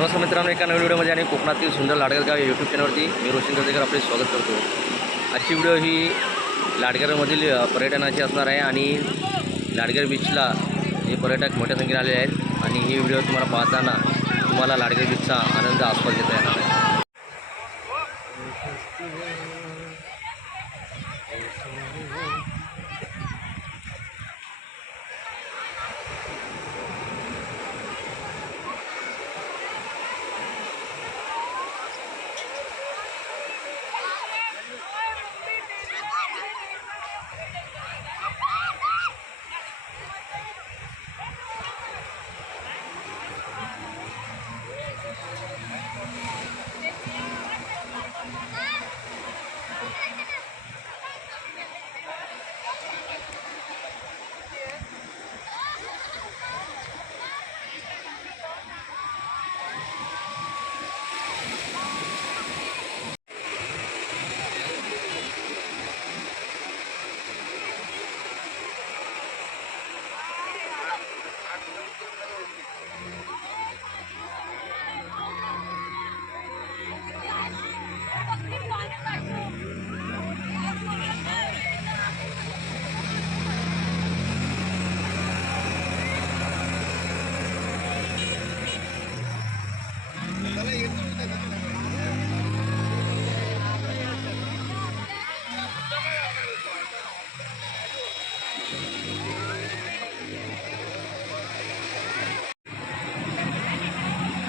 नमस्कार मित्रांनो, एका नवीन व्हिडिओमध्ये आणि कोकणातील सुंदर लाडगर गाव या यूट्यूब चॅनलवरती मी रोशन करदेकर आपले स्वागत करतो। आजची व्हिडिओ ही लाडगरमधील पर्यटनाची असणार आहे आणि लाडगर बीचला हे पर्यटक मोठ्या संख्येने आलेले आहेत आणि ही व्हिडिओ तुम्हाला पाहताना तुम्हाला लाडगर बीचचा आनंद आस्वाद घेता येणार आहे।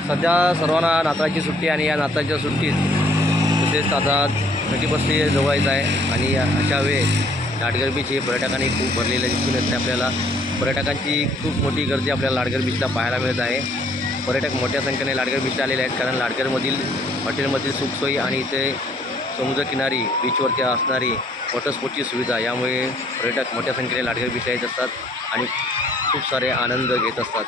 सध्या सर्वांना नाताळची सुट्टी आणि या नाताळच्या सुट्टीत तसेच आता 31 जवळ आहे आणि अशा वेळी लाडगर बीच हे पर्यटकांनी खूप भरलेलं दिसून येते। आपल्याला पर्यटकांची खूप मोठी गर्दी आपल्याला लाडगर बीचला पाहायला मिळत आहे। पर्यटक मोठ्या संख्येने लाडगर बीचला आलेले आहेत कारण लाडगरमधील हॉटेलमधील सुखसोयी आणि इथे समुद्रकिनारी बीचवरती असणारी वॉटर स्पोर्टची सुविधा यामुळे पर्यटक मोठ्या संख्येने लाडगर बीचला येत असतात आणि खूप सारे आनंद घेत असतात।